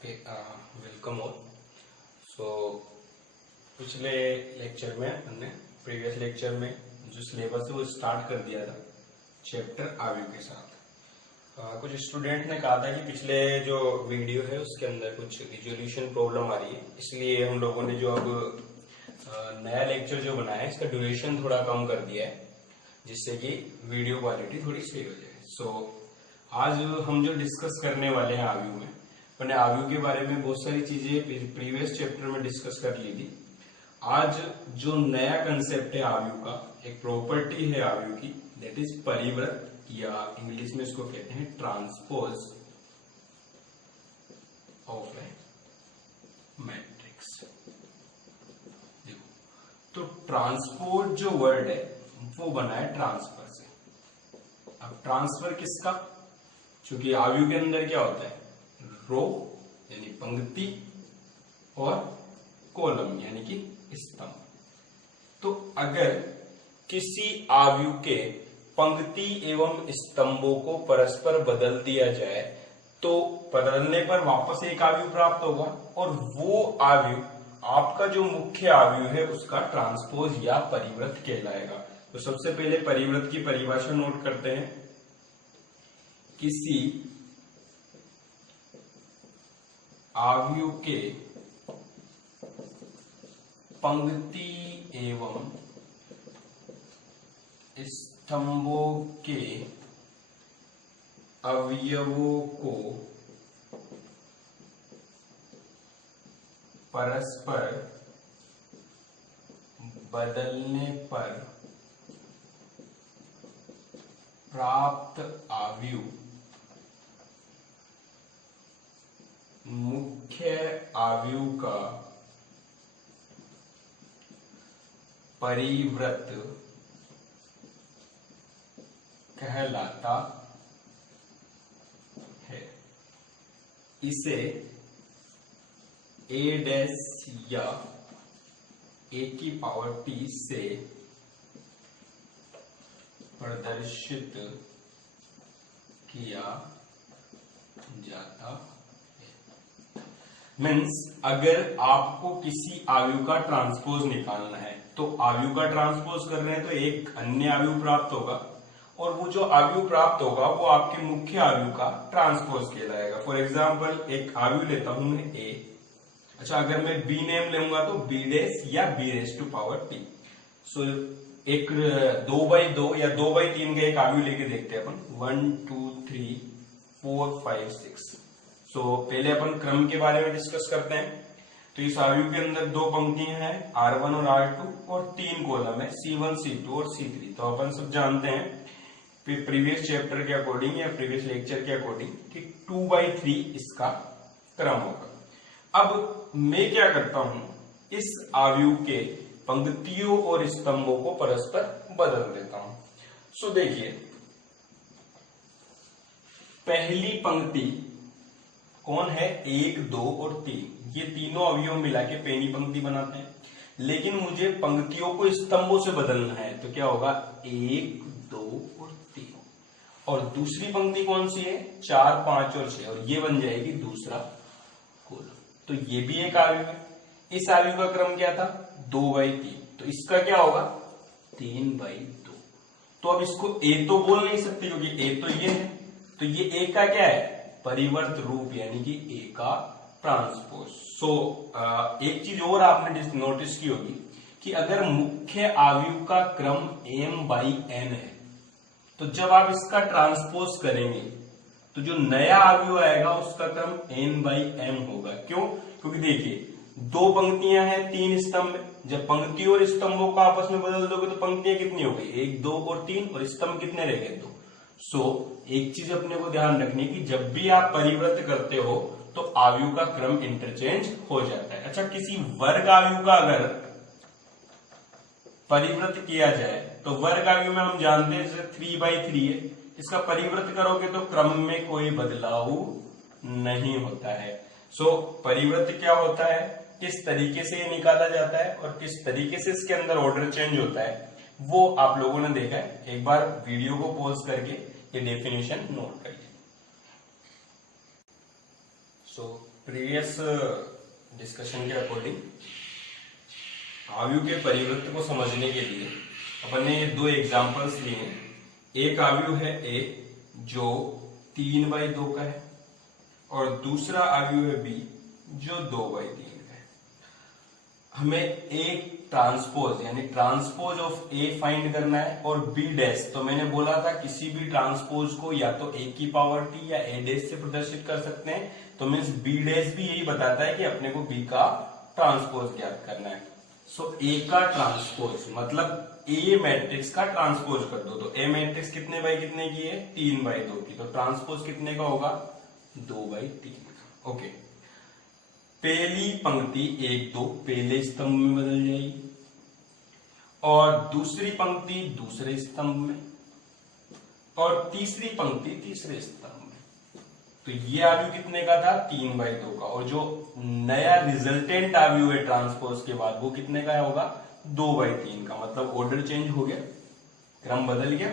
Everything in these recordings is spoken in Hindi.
Welcome all. सो पिछले लेक्चर में हमने प्रीवियस लेक्चर में जो सिलेबस है वो स्टार्ट कर दिया था चैप्टर आव्यूह के साथ। कुछ स्टूडेंट ने कहा था कि पिछले जो वीडियो है उसके अंदर कुछ रिजोल्यूशन प्रॉब्लम आ रही है, इसलिए हम लोगों ने जो अब नया लेक्चर जो बनाया है इसका ड्यूरेशन थोड़ा कम कर दिया है, जिससे कि वीडियो क्वालिटी थोड़ी सही हो जाए। सो आज हम जो डिस्कस करने वाले हैं आव्यूह में, मैंने आव्यूह के बारे में बहुत सारी चीजें प्रीवियस चैप्टर में डिस्कस कर ली थी। आज जो नया कंसेप्ट है आव्यूह का, एक प्रॉपर्टी है आव्यूह की, दैट इज परिव्रत, या इंग्लिश में इसको कहते हैं ट्रांसपोज ऑफ ए मैट्रिक्स। देखो, तो ट्रांसपोज जो वर्ड है वो बना है ट्रांसफर से। अब ट्रांसफर किसका? क्योंकि आव्यूह के अंदर क्या होता है, रो यानी पंक्ति और कॉलम यानी कि स्तंभ। तो अगर किसी आव्यूह के पंक्ति एवं स्तंभों को परस्पर बदल दिया जाए तो बदलने पर वापस एक आव्यूह प्राप्त होगा, और वो आव्यूह आपका जो मुख्य आव्यूह है उसका ट्रांसपोज या परिव्रत कहलाएगा। तो सबसे पहले परिव्रत की परिभाषा नोट करते हैं। किसी आव्यूह के पंक्ति एवं स्तंभों के अवयवों को परस्पर बदलने पर प्राप्त आव्यूह मुख्य आव्यूह का परिव्रत कहलाता है। इसे a डैश या a की पावर t से प्रदर्शित किया जाता है। मीन्स अगर आपको किसी आव्यूह का ट्रांसपोज निकालना है तो आव्यूह का ट्रांसपोज कर रहे हैं तो एक अन्य आव्यूह प्राप्त होगा, और वो जो आव्यूह प्राप्त होगा वो आपके मुख्य आव्यूह का ट्रांसपोज कहलाएगा। फॉर एग्जाम्पल एक आव्यूह लेता हूं मैं a। अच्छा, अगर मैं b नेम लूंगा तो b डैश या b raise to power t। So एक 2x2 या 2x3 का एक आव्यूह लेके देखते हैं अपन। 1 2 3 4 5 6। सो पहले अपन क्रम के बारे में डिस्कस करते हैं। तो इस आव्यूह के अंदर दो पंक्तियां हैं R1 और R2, और तीन कॉलम है C1 C2 और C3। तो अपन सब जानते हैं प्रीवियस चैप्टर के अकॉर्डिंग या प्रीवियस लेक्चर के अकॉर्डिंग कि 2x3 इसका क्रम होगा। अब मैं क्या करता हूं, इस आव्यूह के पंक्तियों और स्तंभों को परस्पर बदल देता हूं। सो देखिए, पहली पंक्ति कौन है, 1 2 और 3, ये तीनों अवयव मिला के पहली पंक्ति बनाते हैं। लेकिन मुझे पंक्तियों को स्तंभों से बदलना है तो क्या होगा, 1 2 और 3। और दूसरी पंक्ति कौन सी है, 4 5 और 6, और ये बन जाएगी दूसरा कॉलम। तो ये भी एक आव्यूह है। इस आव्यूह का क्रम क्या था, 2x3, तो इसका क्या होगा, 3x2। तो अब इसको a तो बोल नहीं सकते क्योंकि a तो ये है, तो ये a का क्या है, परिवर्त रूप यानी कि a का ट्रांसपोज। सो एक चीज और आपने नोटिस की होगी कि अगर मुख्य आव्यूह का क्रम m/n है तो जब आप इसका ट्रांसपोज करेंगे तो जो नया आव्यूह आएगा उसका क्रम n/m होगा। क्यों? क्योंकि देखिए, दो पंक्तियां हैं, तीन स्तंभ है। जब पंक्ति और स्तंभों को आपस में बदल दोगे तो पंक्तियां कितनी हो गई, 1 2 और 3, और स्तंभ कितने रह गए, 2। सो एक चीज अपने को ध्यान रखनी है कि जब भी आप परिवर्त करते हो तो आव्यूह का क्रम इंटरचेंज हो जाता है। अच्छा, किसी वर्ग आव्यूह का अगर परिवर्त किया जाए तो वर्ग आव्यूह में हम जानते हैं जैसे 3x3 है, इसका परिवर्त करोगे तो क्रम में कोई बदलाव नहीं होता है। सो परिवर्त क्या होता है, किस तरीके से ये निकाला जाता है और किस तरीके से इसके अंदर ऑर्डर चेंज होता है, वो आप लोगों ने देखा है। एक बार वीडियो को पॉज करके ये डेफिनेशन नोट करिए। सो प्रीवियस डिस्कशन के अकॉर्डिंग आव्यूह के परिवृत्त को समझने के लिए अपन ने दो एग्जांपल्स लिए हैं। एक आव्यूह है ए जो 3/2 का है और दूसरा आव्यूह है बी जो 2/3 का है। हमें एक ट्रांसपोज यानी ट्रांसपोज ऑफ ए फाइंड करना है और बी डैश। तो मैंने बोला था किसी भी ट्रांसपोज को या तो ए की पावर टी या ए डैश से प्रदर्शित कर सकते हैं। तो मीन्स बी डैश भी यही बताता है कि अपने को बी का ट्रांसपोज ज्ञात करना है। सो ए का ट्रांसपोज मतलब ए मैट्रिक्स का ट्रांसपोज कर दो। तो ए मैट्रिक्स कितने बाई कितने की है? 3/2 की। तो ट्रांसपोज कितने का होगा? 2/3 का। ओके, पहली पंक्ति 1 2 पहले स्तंभ में बदल जाएगी और दूसरी पंक्ति दूसरे स्तंभ में और तीसरी पंक्ति तीसरे स्तंभ में। तो ये आव्यूह कितने का था? 3/2 का। और जो नया रिजल्टेंट आव्यूह है ट्रांसपोज के बाद वो कितने का होगा? 2/3 का। मतलब ऑर्डर चेंज हो गया, क्रम बदल गया।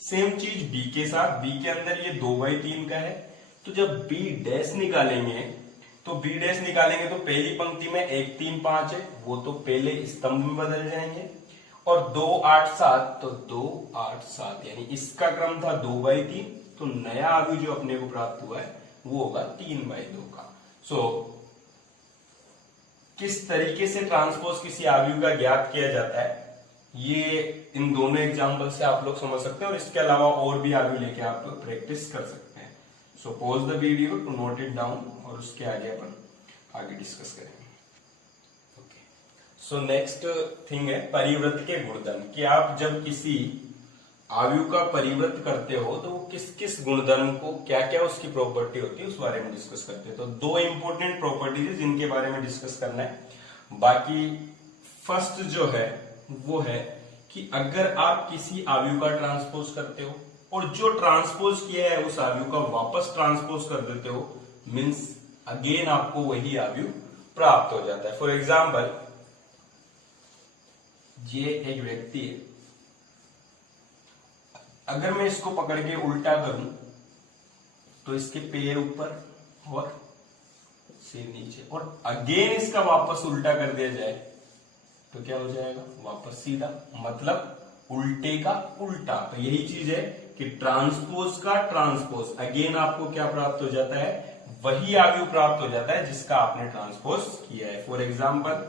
सेम चीज बी के साथ, बी के अंदर ये 2/3 का है। तो जब बी डैश निकालेंगे तो बी डैश निकालेंगे तो पहली पंक्ति में 1 3 5 है, वो तो पहले स्तंभ में बदल जाएंगे। और 2 8 7 तो 2 8 7 यानी इसका क्रम था 2/3। तो नया आव्यूह जो अपने को प्राप्त हुआ है वो होगा 3/2 का। सो किस तरीके से ट्रांसपोज किसी आव्यूह का ज्ञात किया जाता है ये इन दोनों एग्जाम्पल से आप लोग समझ सकते हैं। और इसके अलावा और भी आव्यूह लेके आप लोग प्रैक्टिस कर सकते हैं। So pause the video to note it down और उसके आगे अपन आगे डिस्कस करेंगे। ओके, सो नेक्स्ट थिंग है परिवृत्त के गुणधर्म। कि आप जब किसी आव्यूह का परिवृत्त करते हो तो वो किस किस गुणधर्म को, क्या क्या उसकी प्रॉपर्टी होती है उस बारे में डिस्कस करते हैं। तो दो इंपॉर्टेंट प्रॉपर्टीज है जिनके बारे में डिस्कस करना है। बाकी फर्स्ट जो है वो है कि अगर आप किसी आव्यूह का ट्रांसपोज करते हो और जो ट्रांसपोज किया है उस आव्यूह का वापस ट्रांसपोज कर देते हो, मीन्स अगेन आपको वही आव्यूह प्राप्त हो जाता है। फॉर एग्जाम्पल, ये एक व्यक्ति है, अगर मैं इसको पकड़ के उल्टा करूं तो इसके पैर ऊपर और सिर नीचे, और अगेन इसका वापस उल्टा कर दिया जाए तो क्या हो जाएगा? वापस सीधा, मतलब उल्टे का उल्टा। तो यही चीज है कि ट्रांसपोज का ट्रांसपोज, अगेन आपको क्या प्राप्त हो जाता है? वही आव्यूह प्राप्त हो जाता है जिसका आपने ट्रांसपोज किया है। फॉर एग्जाम्पल,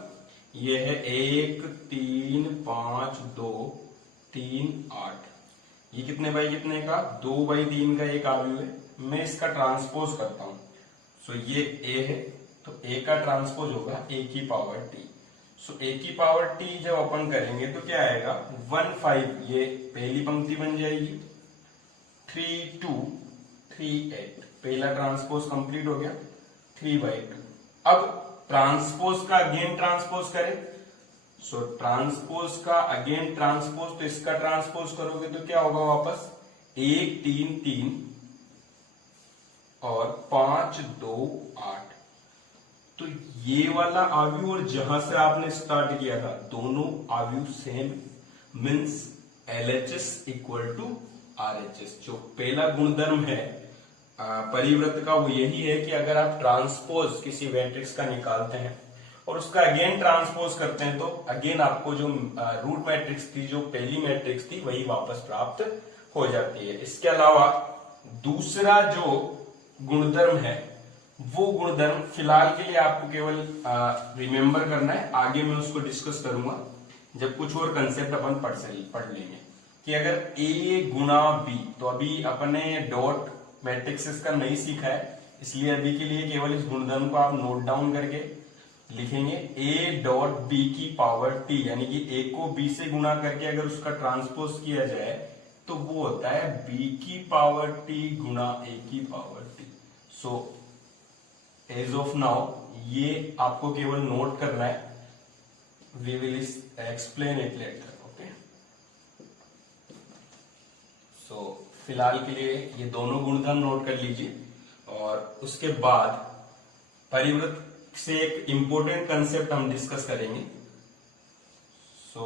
ये है 1 3 5 2 3 8। ये कितने बाई कितने का? 2/3 का एक आव्यूह है। मैं इसका ट्रांसपोज करता हूं। सो ये ए है तो ए का ट्रांसपोज होगा ए की पावर टी। सो ए की पावर टी जब अपन करेंगे तो क्या आएगा? 1 5, ये पहली पंक्ति बन जाएगी। 3 2 3 8, पहला ट्रांसपोज कंप्लीट हो गया। 3/2। अब ट्रांसपोज का अगेन ट्रांसपोज करें। सो ट्रांसपोज का अगेन ट्रांसपोज, तो इसका ट्रांसपोज करोगे तो क्या होगा? वापस 1 3 3 और 5 2 8। तो ये वाला आव्यूह और जहां से आपने स्टार्ट किया था दोनों आव्यूह same, means LHS equal to RHS। जो पहला गुणधर्म है परिवृत्त का वो यही है कि अगर आप ट्रांसपोज किसी मैट्रिक्स का निकालते हैं और उसका अगेन ट्रांसपोज करते हैं तो अगेन आपको जो रूट मैट्रिक्स थी, जो पहली मैट्रिक्स थी, वही वापस प्राप्त हो जाती है। इसके अलावा दूसरा जो गुणधर्म है वो गुणधर्म फिलहाल के लिए आपको केवल रिमेंबर करना है। आगे मैं उसको डिस्कस करूंगा जब कुछ और कंसेप्ट अपन पढ़ लेंगे। कि अगर A गुणा B, तो अभी अपने डॉट मैट्रिक्स का नहीं सीखा है, इसलिए अभी के लिए केवल इस गुणधर्म को आप नोट डाउन करके लिखेंगे। A डॉट B की पावर T, यानी कि A को B से गुणा करके अगर उसका ट्रांसपोज किया जाए तो वो होता है B की पावर T गुणा A की power T। So as of now ये आपको केवल नोट करना है। We will explain it later. Okay, so फिलहाल के लिए ये दोनों गुणधर्म नोट कर लीजिए और उसके बाद परिवृत्त से एक इंपॉर्टेंट कंसेप्ट हम डिस्कस करेंगे। सो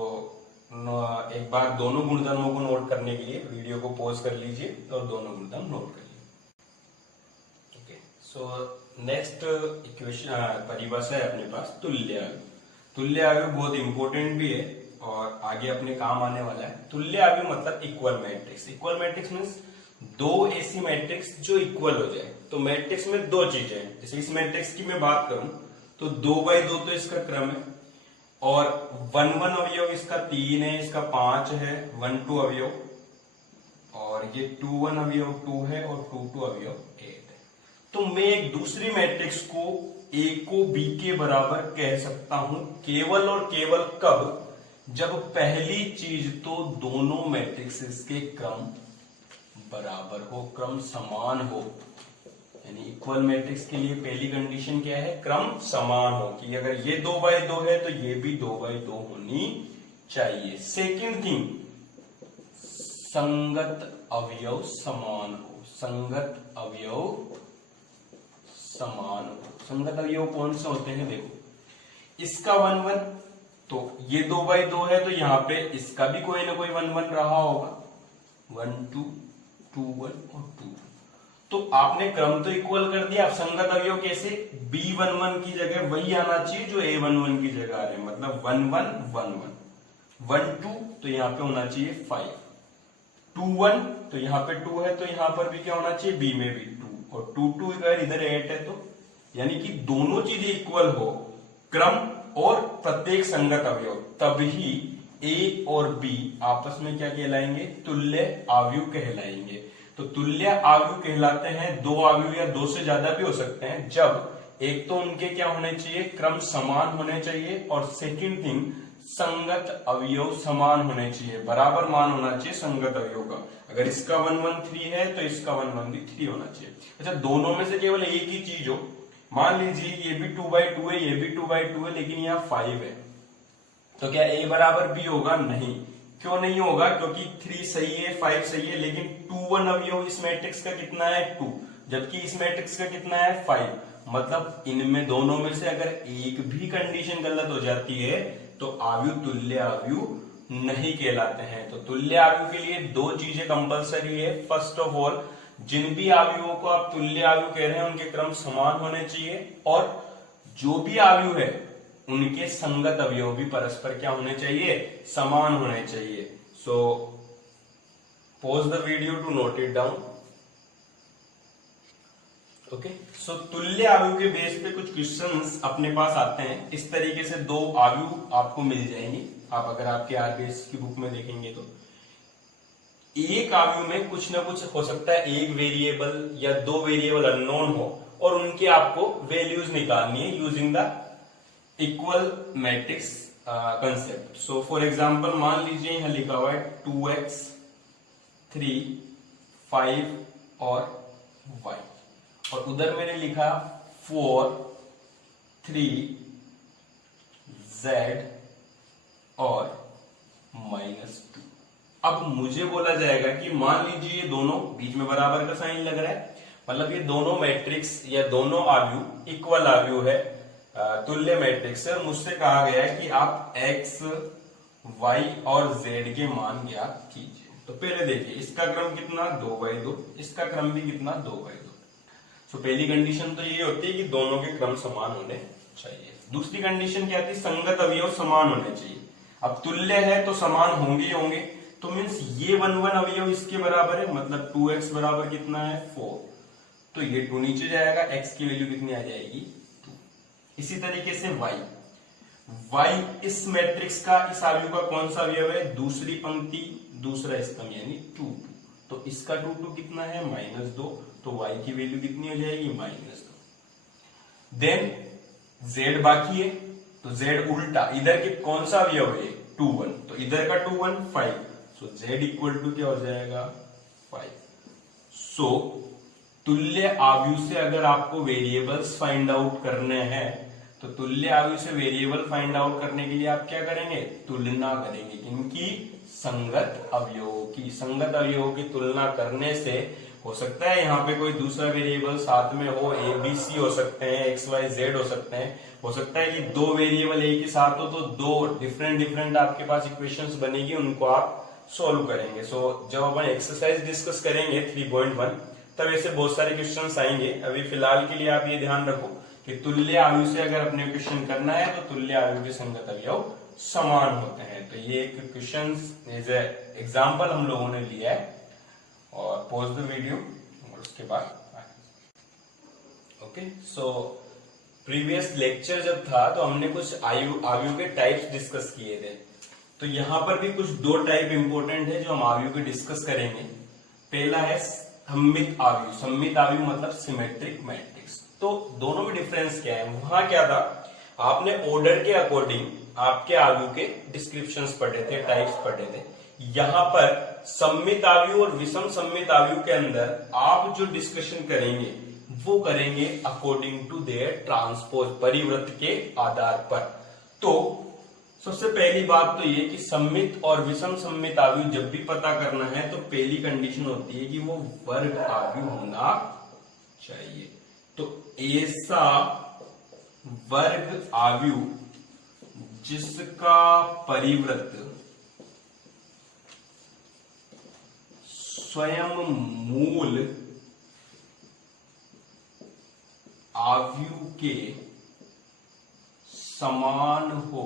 एक बार दोनों गुणधर्मों को नोट करने के लिए वीडियो को पॉज कर लीजिए और दोनों गुणधर्म नोट कर लीजिए। ओके, सो नेक्स्ट इक्वेशन परिभाषा है अपने पास तुल्य आयु। तुल्य आयु बहुत इंपॉर्टेंट भी है और आगे अपने काम आने वाला है। तुल्य आयु मतलब equal matrix. Equal matrix means दो ऐसी मैट्रिक्स जो इक्वल हो जाए। तो मैट्रिक्स में दो चीजें हैं। जैसे इस मैट्रिक्स की मैं बात करूं तो 2x2 तो इसका क्रम है और 1 अवयव इसका 3 है, इसका 5 है, 1 2 अवयव, और ये 2 1 अवयव 2 है और 2 2 अवयव 8 है। तो मैं एक दूसरी मैट्रिक्स को a को b के बराबर कह सकता हूं केवल और केवल कब, जब पहली चीज तो दोनों मैट्रिक्स के क्रम बराबर हो, क्रम समान हो। यानी इक्वल मैट्रिक्स के लिए पहली कंडीशन क्या है, क्रम समान हो, कि अगर ये 2x2 है तो ये भी 2x2 होनी चाहिए। सेकंड थिंग, संगत अवयव समान हो। संगत अवयव समान हो। संगत अवयव कौन से होते हैं, देखो इसका 1 1, तो ये 2x2 है तो यहां पे इसका भी कोई ना कोई 1 1 रहा होगा, 1 2 2 1 और 2। तो आपने क्रम तो इक्वल कर दिया। अब संगत अवयव कैसे, b11 की जगह वही आना चाहिए जो a11 की जगह आ रहे हैं, मतलब 1 1 1 1 1 2 तो यहां पे होना चाहिए 5, 2 1 तो यहां पे 2 है तो यहां पर भी क्या होना चाहिए, b में भी 2, और 2 2 अगर इधर 8 है तो, यानी कि दोनों चीजें इक्वल हो, क्रम और प्रत्येक संगत अवयव, तभी a और b आपस में क्या कहलाएंगे, तुल्य आव्यूह कहलाएंगे। तो तुल्य आव्यूह कहलाते हैं, दो आव्यूह या दो से ज्यादा भी हो सकते हैं, जब एक तो उनके क्या होने चाहिए, क्रम समान होने चाहिए, और सेकंड थिंग संगत अवयव समान होने चाहिए, बराबर मान होना चाहिए संगत अवयव का। अगर इसका 1 1 3 है तो इसका 1 1 भी 3 होना चाहिए। अच्छा, दोनों में से केवल एक ही चीज हो, मान लीजिए ये भी 2x2 है, ये भी 2x2 है, लेकिन यहाँ 5 है, तो क्या a बराबर b होगा, नहीं। क्यों नहीं होगा, क्योंकि 3 सही है, 5 सही है, लेकिन 2 1 अवयव इस मैट्रिक्स का कितना है, 2, जबकि इस मैट्रिक्स का कितना है, 5। मतलब इनमें दोनों में से अगर एक भी कंडीशन गलत हो जाती है तो आव्यूह तुल्य आव्यूह नहीं कहलाते हैं। तो तुल्य आव्यूह के लिए दो चीजें कंपलसरी है। फर्स्ट ऑफ ऑल, जिन भी आव्यूहों को आप तुल्य आव्यूह कह रहे हैं उनके क्रम समान होने चाहिए, और जो भी आव्यूह है उनके संगत अवयव भी परस्पर क्या होने चाहिए, समान होने चाहिए। So pause the video to note it down. Okay, so तुल्य आव्यूह के बेस पे कुछ क्वेश्चंस अपने पास आते हैं। इस तरीके से दो आव्यूह आपको मिल जाएंगे, आप अगर आपके आरबीएस की बुक में देखेंगे तो एक आव्यूह में कुछ ना कुछ हो सकता है, एक वेरिएबल या दो वेरिएबल अननोन हो, और उनके आपको वैल्यूज निकालनी है using the equal matrix concept. So for example, मान लीजिए यहां लिखा हुआ है 2x 3 5 और y, और उधर मैंने लिखा 4 3 z और -2। अब मुझे बोला जाएगा कि मान लीजिए ये दोनों बीच में बराबर का साइन लग रहा है, मतलब ये दोनों मैट्रिक्स या दोनों आव्यूह इक्वल आव्यूह है, तुल्य मैट्रिक्स है। मुझसे कहा गया है कि आप x y और z के मान ज्ञात कीजिए। तो पहले देखिए, इसका क्रम कितना, 2x2, इसका क्रम भी कितना, 2x2। तो पहली कंडीशन तो ये होती है कि दोनों के क्रम समान होने चाहिए। दूसरी कंडीशन क्या थी, संगत अवयव समान होने चाहिए। अब तुल्य है तो समान होंगे ही होंगे, तो मीन्स ये 1 1 अवयव इसके बराबर है, मतलब 2x बराबर कितना है, 4, तो ये 2 नीचे जाएगा, x की वैल्यू कितनी आ जाएगी, 2। इसी तरीके से y इस मैट्रिक्स का, इस आव्यूह का कौन सा अवयव है, दूसरी पंक्ति दूसरा स्तंभ, यानी 2 2, तो इसका 2 2 कितना है, -2, तो y की वैल्यू कितनी हो जाएगी, -2। देन z बाकी है, तो z उल्टा, इधर के कौन सा अवयव है, 2 1, तो इधर का 2 1 5, सो z इक्वल टू क्या हो जाएगा, 5। सो तुल्य आव्यूह से अगर आपको वेरिएबल्स फाइंड आउट करने हैं, तो तुल्य आव्यूह से वेरिएबल फाइंड आउट करने के लिए आप क्या करेंगे, तुलना करेंगे, इनकी संगत अवयवों की। संगत अवयवों की तुलना करने से हो सकता है यहाँ पे कोई दूसरा वेरिएबल साथ में हो, ए बी सी हो सकते हैं, एक्स वाई जेड हो सकते हैं, हो सकता है कि दो वेरिएबल एक ही साथ हो, तो दो डिफरेंट आपके पास इक्वेशंस बनेगी, उनको आप सोल्व करेंगे। सो जब अपन एक्सरसाइज डिस्कस करेंगे 3.1, तब ऐसे बहुत सारे क्वेश्चंस आएंगे। अभी फिलहाल के लिए आप ये ध्यान रखो कि तुल्य आयु से अगर अपने क्वेश्चन करना है तो तुल्य आयु के संगत अवयव समान होते हैं। तो ये एक क्वेश्चन एज ए एग्जाम्पल हम लोगों ने लिया है। और पॉज द वीडियो और उसके बाद ओके। सो प्रीवियस लेक्चर जब था तो हमने कुछ आयु के टाइप्स डिस्कस किए थे। तो यहां पर भी कुछ दो टाइप इंपॉर्टेंट है जो हम आयु के डिस्कस करेंगे। पहला है सममित आयु। सममित आयु मतलब सिमेट्रिक मैट्रिक्स। तो दोनों में डिफरेंस क्या है? वहां क्या था, आपने ऑर्डर के अकॉर्डिंग आपके आयु के डिस्क्रिप्शंस पढ़े थे, टाइप्स पढ़े थे। यहां पर सममित आयु और विषम सममित आयु के अंदर आप जो डिस्कशन करेंगे वो करेंगे अकॉर्डिंग टू देयर ट्रांसपोज, परिवृत्त के आधार पर। तो सबसे पहली बात तो ये कि सममित और विषम सममित आयु जब भी पता करना है तो पहली कंडीशन होती है कि वो वर्ग आयु होना चाहिए। तो ऐसा वर्ग आयु जिसका परिवृत्त स्वयं मूल आयु के समान हो,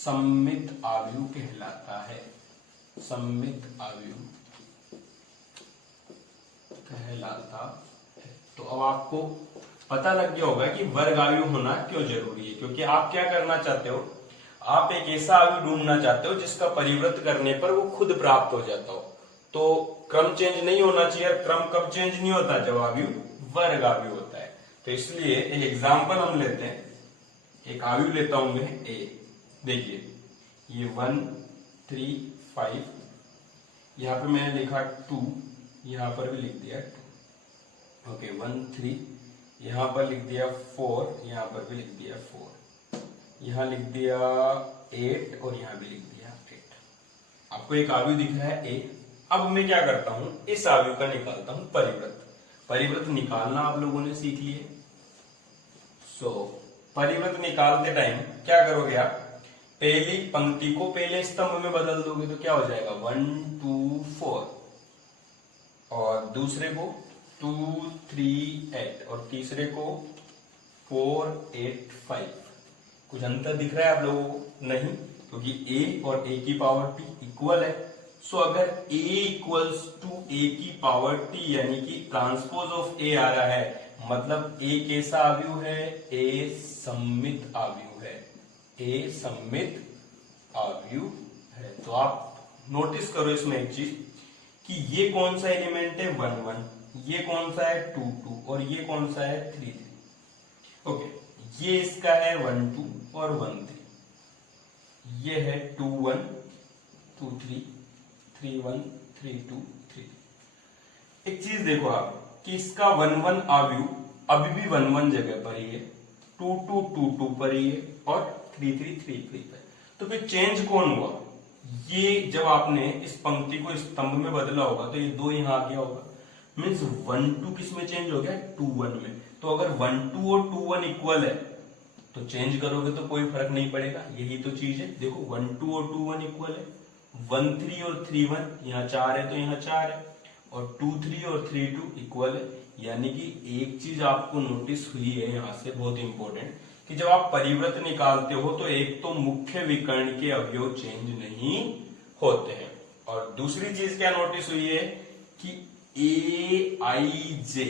सममित आयु कहलाता है। सममित आयु कहलाता है। तो अब आपको पता लग गया होगा कि वर्ग आयु होना क्यों जरूरी है। क्योंकि आप क्या करना चाहते हो, आप एक ऐसा आयु ढूंढना चाहते हो जिसका परिवृत्त करने पर वो खुद प्राप्त हो जाता हो। तो क्रम चेंज नहीं होना चाहिए। क्रम कब चेंज नहीं होता? जब आयु वर्ग आयु होता है। तो इसलिए एक एग्जांपल हम लेते हैं। एक आयु लेता हूं मैं ए। देखिए ये 1 3 5, यहां पे मैंने लिखा 2, यहां पर भी लिख दिया 2। ओके 1 3, यहां पर लिख दिया 4, यहां पर भी लिख दिया 4, यहां लिख दिया 8 और यहां भी लिख दिया 8। आपको एक आयु दिख रहा है ए। अब मैं क्या करता हूं, इस आयु का निकालता हूं परिवृत्त। परिवृत्त निकालना आप लोगों ने सीख लिए। सो परिवृत्त निकालते टाइम क्या करोगे आप, पहली पंक्ति को पहले स्तंभ में बदल दोगे तो क्या हो जाएगा 1 2 4, और दूसरे को 2 3 8 और तीसरे को 4 8 5। कुछ अंतर दिख रहा है आप लोगों को? नहीं, क्योंकि a और a की पावर t इक्वल है। सो अगर a इक्वल्स टू a की पावर t यानी कि ट्रांसपोज ऑफ a आ रहा है, मतलब a कैसा आयु है? a सममित आयु है। a सममित आयु है। तो आप नोटिस करो इसमें एक चीज कि ये कौन सा एलिमेंट है 1 1, ये कौन सा है 2 2 और ये कौन सा है 3 3। ओके, ये इसका है 1 2 और 1 3, ये है 2 1 2 3 3 1 3 2 3। एक चीज देखो आप कि इसका 1 1 आयु अभी भी 1 1 जगह पर ही है, 2 2 2 2 पर ही है और 3 3 3 3 पर। तो फिर चेंज कौन हुआ? ये जब आपने इस पंक्ति को स्तंभ में बदला होगा तो ये 2 यहां आ गया होगा। मीन्स 1 2 किस में चेंज हो गया? 2 1 में। तो अगर 1 2 और 2 1 इक्वल है तो चेंज करोगे तो कोई फर्क नहीं पड़ेगा। यही तो चीज है। देखो 1 2 और 2 1 इक्वल है, 1 3 और 3 1, यहाँ 4 है तो यहाँ 4 है, और 2 3 और 3 2 इक्वल है। यानी कि एक चीज आपको नोटिस हुई है यहां से, बहुत इंपॉर्टेंट, कि जब आप परिवृत्त निकालते हो तो एक तो मुख्य विकर्ण के अवयव चेंज नहीं होते हैं, और दूसरी चीज क्या नोटिस हुई है कि ए आई जे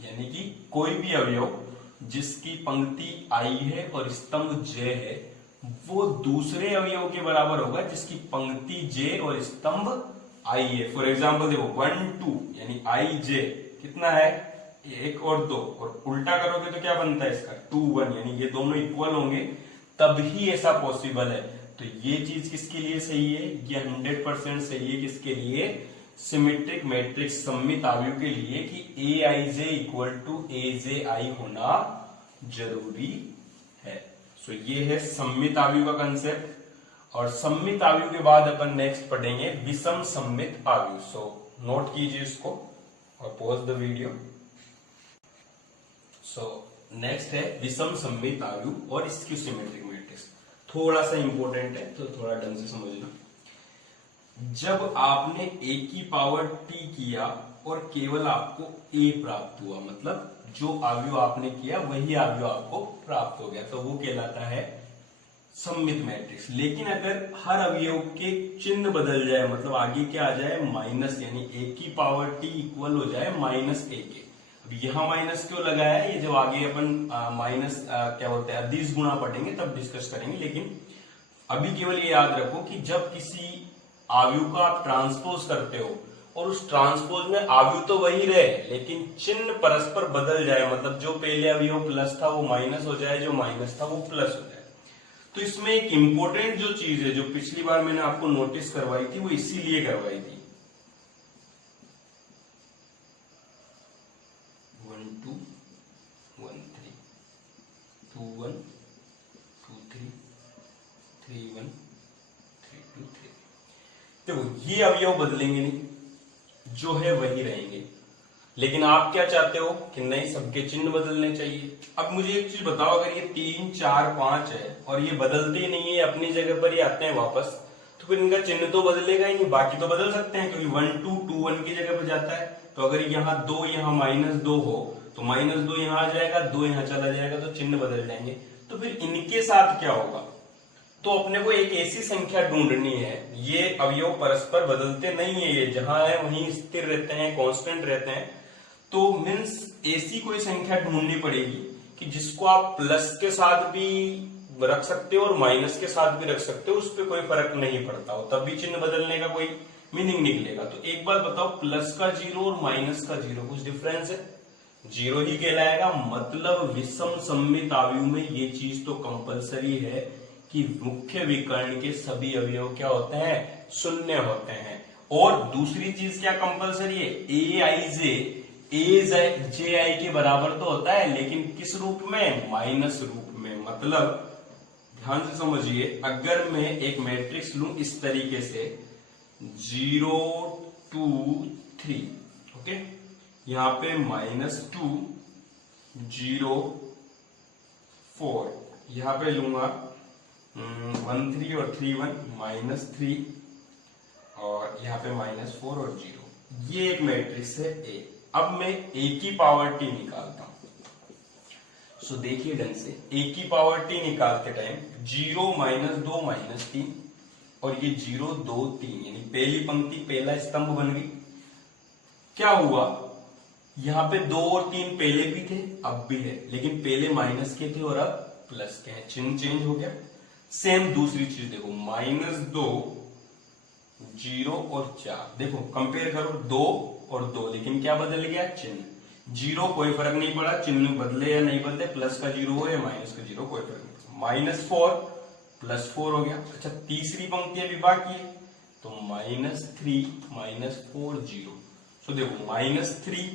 यानी कि कोई भी अवयव जिसकी पंक्ति आई है और स्तंभ j है वो दूसरे अवयव के बराबर होगा जिसकी पंक्ति j और स्तंभ i है। फॉर एग्जाम्पल देखो 1 2 यानी आई जे कितना है 1 और 2, और उल्टा करोगे तो क्या बनता है इसका 2 1, यानी ये दोनों इक्वल होंगे तभी ऐसा पॉसिबल है। तो ये चीज किसके लिए सही है? ये 100% सही है। किसके लिए? सिमेट्रिक मैट्रिक्स सममित आयु के लिए, कि ए आई जे इक्वल टू ए जे आई होना जरूरी है। सो ये है सममित आयु का कंसेप्ट। और सममित आयु के बाद अपन नेक्स्ट पढ़ेंगे विषम सममित आयु। सो नोट कीजिए इसको और pause the video. So next है विषम सममित आयु और इसकी सिमेट्रिक मैट्रिक्स। थोड़ा सा इंपॉर्टेंट है तो थोड़ा ढंग से समझना। जब आपने a की पावर t किया और केवल आपको a प्राप्त हुआ, मतलब जो अवयव आपने किया वही अवयव आपको प्राप्त हो गया, तो वो कहलाता है सममित मैट्रिक्स। लेकिन अगर हर अवयव के चिन्ह बदल जाए, मतलब आगे क्या आ जाए माइनस, यानी a की पावर t इक्वल हो जाए माइनस a के। अब यहाँ माइनस क्यों लगाया है, ये जब आगे अपन माइनस क्या बोलते हैं अदिश गुणा पढ़ेंगे तब डिस्कस करेंगे। लेकिन अभी केवल ये याद रखो कि जब किसी अवयव का आप ट्रांसपोज करते हो और उस ट्रांसपोज में अवयव तो वही रहे लेकिन चिन्ह परस्पर बदल जाए, मतलब जो पहले अवयव प्लस था वो माइनस हो जाए, जो माइनस था वो प्लस हो जाए। तो इसमें एक इंपॉर्टेंट जो चीज है, जो पिछली बार मैंने आपको नोटिस करवाई थी, वो इसीलिए करवाई थी 1 2 1 3 2 1 2 3 3 1 3 2 3। देखो ये अवयव बदलेंगे नहीं, जो है वही रहेंगे, लेकिन आप क्या चाहते हो कि नहीं सबके चिन्ह बदलने चाहिए। अब मुझे एक चीज बताओ, अगर ये 3 4 5 है और ये बदलते ही नहीं है, अपनी जगह पर ही आते हैं वापस, तो फिर इनका चिन्ह तो बदलेगा ही नहीं, बाकी तो बदल सकते हैं क्योंकि 1 2 2 1 की जगह पर जाता है। तो अगर यहाँ 2 यहाँ -2 हो तो -2 यहाँ आ जाएगा, 2 यहाँ चला जाएगा, तो चिन्ह बदल जाएंगे। तो फिर इनके साथ क्या होगा, तो अपने को एक ऐसी संख्या ढूंढनी है, ये अवयव परस्पर बदलते नहीं है, ये जहां है वहीं स्थिर रहते हैं, कांस्टेंट रहते हैं। तो मीन्स ऐसी कोई संख्या ढूंढनी पड़ेगी कि जिसको आप प्लस के साथ भी रख सकते हो और माइनस के साथ भी रख सकते हो, उस पर कोई फर्क नहीं पड़ता हो, तब भी चिन्ह बदलने का कोई मीनिंग निकलेगा। तो एक बात बताओ, प्लस का 0 और माइनस का 0 कुछ डिफरेंस है, 0 ही कहलाएगा। मतलब विषम सममित अवयव में ये चीज तो कंपलसरी है कि मुख्य विकर्ण के सभी अवयव क्या होते हैं, शून्य होते हैं। और दूसरी चीज क्या कंपलसरी है, ए आई जे आई के बराबर तो होता है, लेकिन किस रूप में, माइनस रूप में। मतलब ध्यान से समझिए, अगर मैं एक मैट्रिक्स लूं इस तरीके से 0 2 3, ओके, यहां पे -2 0 4, यहां पे लूंगा 1 3 और 3 1 -3 और यहाँ पे -4 और 0, ये एक मैट्रिक्स है ए। अब मैं a की पावर t निकालता हूं। सो देखिए ढंग से, a की पावर t निकालते टाइम 0 -2 -3 और ये 0 2 3, यानी पहली पंक्ति पहला स्तंभ बन गई। क्या हुआ, यहाँ पे 2 और 3 पहले भी थे अब भी है, लेकिन पहले माइनस के थे और अब प्लस के हैं, चिन्ह चेंज हो गया। सेम दूसरी चीज देखो, -2 0 और 4, देखो कंपेयर करो 2 और 2, लेकिन क्या बदल गया, चिन्ह। 0 कोई फर्क नहीं पड़ा, चिन्ह बदले या नहीं बदले, प्लस का 0 हो या माइनस का 0 कोई फर्क नहीं। -4 +4 हो गया। अच्छा तीसरी पंक्ति अभी बाकी है, तो -3 -4 0। तो देखो -3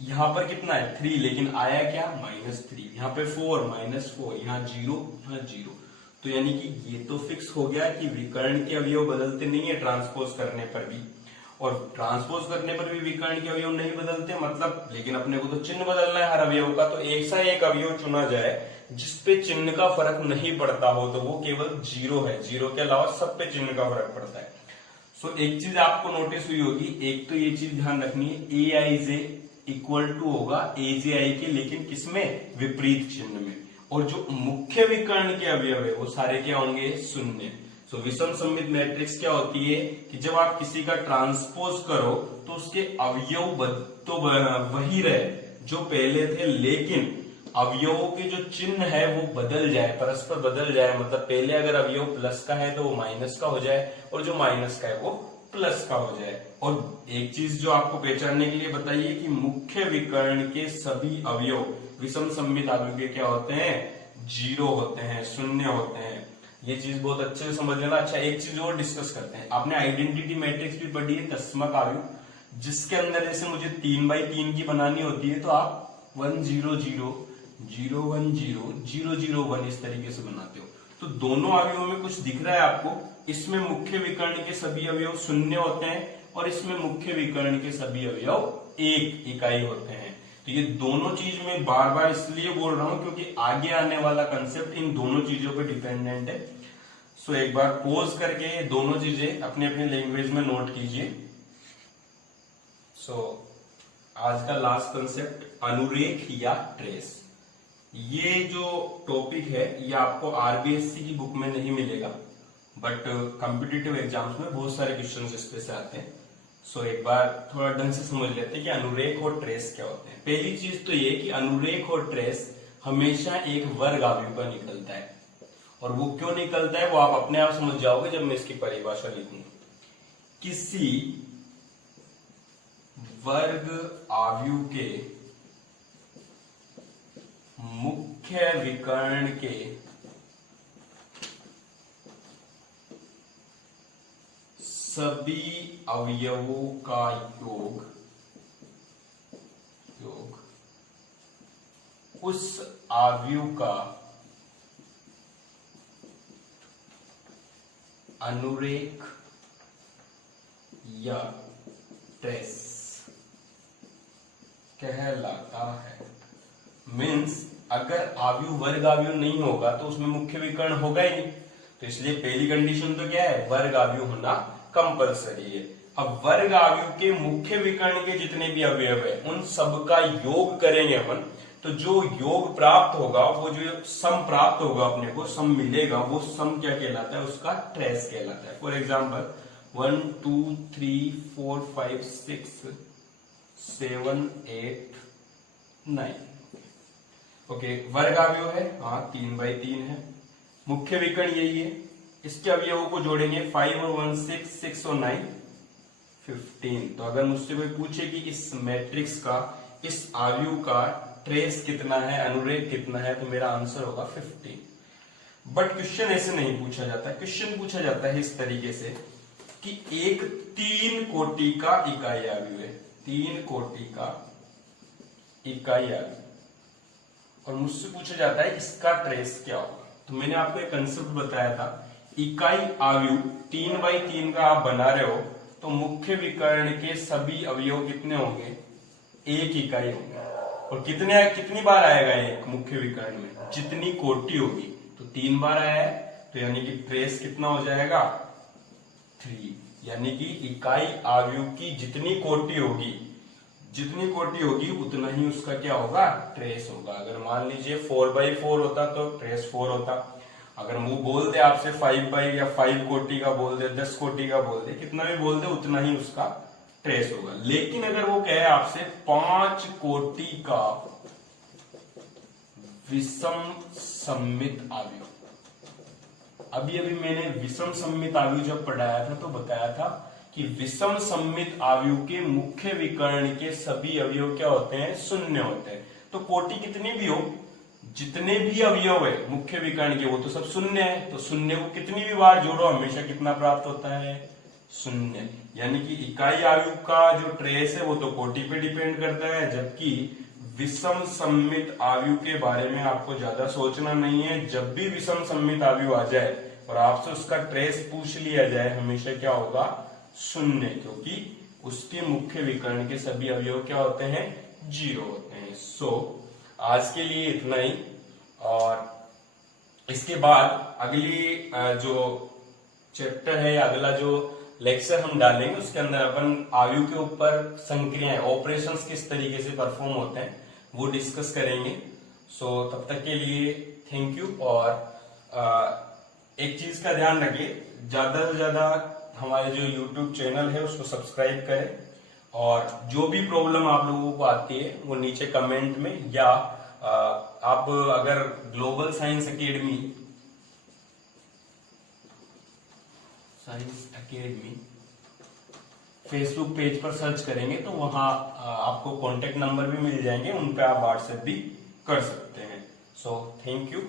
यहां पर कितना है 3, लेकिन आया क्या -3, यहाँ पे 4 -4, यहाँ 0 यहाँ 0। तो यानी कि ये तो फिक्स हो गया कि विकर्ण के अवयव बदलते नहीं है ट्रांसपोज करने पर भी, और ट्रांसपोज करने पर भी विकर्ण के अवयव नहीं बदलते, मतलब लेकिन अपने को तो चिन्ह बदलना है हर अवयव का। तो ऐसा एक अवयव चुना जाए जिसपे चिन्ह का फर्क नहीं पड़ता हो, तो वो केवल 0 है, 0 के अलावा सब पे चिन्ह का फर्क पड़ता है। सो एक चीज आपको नोटिस हुई होगी, एक तो ये चीज ध्यान रखनी है, ए आई जे इक्वल टू होगा ए जे आई के, लेकिन किसमें, विपरीत चिन्ह में। और जो मुख्य विकर्ण के अवयव है वो सारे क्या होंगे, शून्य। सो विषम सममित मैट्रिक्स क्या होती है कि जब आप किसी का ट्रांसपोज करो तो उसके अवयव तो वही रहे जो पहले थे, लेकिन अवयवों के जो चिन्ह है वो बदल जाए, परस्पर बदल जाए। मतलब पहले अगर अवयव प्लस का है तो वो माइनस का हो जाए, और जो माइनस का है वो प्लस का हो जाए। और एक चीज जो आपको पहचानने के लिए बताइए कि मुख्य विकर्ण के सभी अवयव विषम सममित अवयव के क्या होते हैं, 0 होते हैं, शून्य होते हैं। ये चीज बहुत अच्छे से समझ लेना। अच्छा एक चीज और डिस्कस करते हैं, आपने आइडेंटिटी मैट्रिक्स भी पढ़ी है, दशमक अवयव, जिसके अंदर जैसे मुझे 3x3 की बनानी होती है तो आप 1 0 0 0 1 0 0 0 1 इस तरीके से बनाते हो। तो दोनों अवयवों में कुछ दिख रहा है आपको, इसमें मुख्य विकर्ण के सभी अवयव शून्य होते हैं और इसमें मुख्य विकर्ण के सभी अवयव एक इकाई होते हैं। तो ये दोनों चीज मैं बार बार इसलिए बोल रहा हूं क्योंकि आगे आने वाला कंसेप्ट इन दोनों चीजों पे डिपेंडेंट है। सो एक बार पोज करके दोनों चीजें अपने अपने लैंग्वेज में नोट कीजिए। सो आज का लास्ट कंसेप्ट अनुरेख या ट्रेस। ये जो टॉपिक है ये आपको आरबीएससी की बुक में नहीं मिलेगा, बट कॉम्पिटिटिव एग्जाम्स में बहुत सारे क्वेश्चंस इस पे से आते हैं। सो एक बार थोड़ा ढंग से समझ लेते हैं कि अनुरेख और ट्रेस क्या होते हैं। पहली चीज तो ये कि अनुरेख और ट्रेस हमेशा एक वर्ग आव्यूह का निकलता है, और वो क्यों निकलता है वो आप अपने आप समझ जाओगे जब मैं इसकी परिभाषा लिखूंगा। किसी वर्ग आव्यूह के मुख्य विकर्ण के सभी अवयवों का योग उस आव्यूह का अनुरेख या ट्रेस कहलाता है। मीन्स अगर आव्यूह वर्ग आव्यूह नहीं होगा तो उसमें मुख्य विकर्ण होगा ही नहीं, तो इसलिए पहली कंडीशन तो क्या है, वर्ग आव्यूह होना कंपलसरी है। अब वर्ग आव्यूह के मुख्य विकर्ण के जितने भी अवयव है उन सब का योग करेंगे अपन, तो जो योग प्राप्त होगा, वो जो सम प्राप्त होगा अपने को, सम मिलेगा, वो सम क्या कहलाता है, उसका ट्रेस कहलाता है। For example 1 2 3 4 5 6 7 8 9। ओके, वर्ग आव्यूह है, हाँ 3/3 है। मुख्य विकर्ण यही है, इसके अवयवों को जोड़ेंगे 5 और 1 6 और 9 15। तो अगर मुझसे कोई पूछे कि इस मैट्रिक्स का, इस आव्यूह का ट्रेस कितना है, अनुरेख कितना है, तो मेरा आंसर होगा 15। बट क्वेश्चन ऐसे नहीं पूछा जाता। क्वेश्चन पूछा जाता है इस तरीके से कि एक 3 कोटि का इकाई आव्यूह है, 3 कोटि का इकाई आव्यूह, और मुझसे पूछा जाता है इसका ट्रेस क्या होगा। तो मैंने आपको एक कंसेप्ट बताया था, इकाई आव्यूह 3/3 का आप बना रहे हो तो मुख्य विकर्ण के सभी अवयव कितने होंगे, एक इकाई होंगे। और कितनी बार आएगा एक मुख्य विकर्ण में, जितनी कोटि होगी, तो 3 बार आया है, तो यानी कि ट्रेस कितना हो जाएगा 3। यानी कि इकाई आव्यूह की जितनी कोटि होगी उतना ही उसका क्या होगा, ट्रेस होगा। अगर मान लीजिए 4/4 होता तो ट्रेस 4 होता। अगर वो बोल दे आपसे 5 या 5 कोटि का बोल दे, 10 कोटि का बोल दे, कितना भी बोल दे उतना ही उसका ट्रेस होगा। लेकिन अगर वो कहे आपसे 5 कोटि का विषम सममित आव्यूह, अभी मैंने विषम सममित आव्यूह जब पढ़ाया था तो बताया था कि विषम सममित आव्यूह के मुख्य विकर्ण के सभी अवयव क्या होते हैं, शून्य होते हैं। तो कोटि कितनी भी हो, जितने भी अवयव है मुख्य विकर्ण के वो तो सब शून्य है, तो शून्य को कितनी भी बार जोड़ो हमेशा कितना प्राप्त होता है, शून्य। यानी कि इकाई आव्यूह का जो ट्रेस है वो तो कोटि पे डिपेंड करता है, जबकि विषम सममित आव्यूह के बारे में आपको ज्यादा सोचना नहीं है। जब भी विषम सममित आव्यूह आ जाए और आपसे उसका ट्रेस पूछ लिया जाए, हमेशा क्या होगा, शून्य, क्योंकि उसके मुख्य विकर्ण के सभी अवयव क्या होते हैं, 0 होते हैं। सो आज के लिए इतना ही, और इसके बाद अगली जो चैप्टर है, अगला जो लेक्चर हम डालेंगे उसके अंदर अपन आव्यूह के ऊपर संक्रियाएं, ऑपरेशंस किस तरीके से परफॉर्म होते हैं वो डिस्कस करेंगे। सो तब तक के लिए थैंक यू। और एक चीज का ध्यान रखिए, ज्यादा से ज्यादा हमारे जो YouTube चैनल है उसको सब्सक्राइब करें, और जो भी प्रॉब्लम आप लोगों को आती है वो नीचे कमेंट में, या आप अगर global science academy Facebook page पर सर्च करेंगे तो वहां आपको कॉन्टेक्ट नंबर भी मिल जाएंगे, उन पे आप व्हाट्सएप भी कर सकते हैं। So thank you.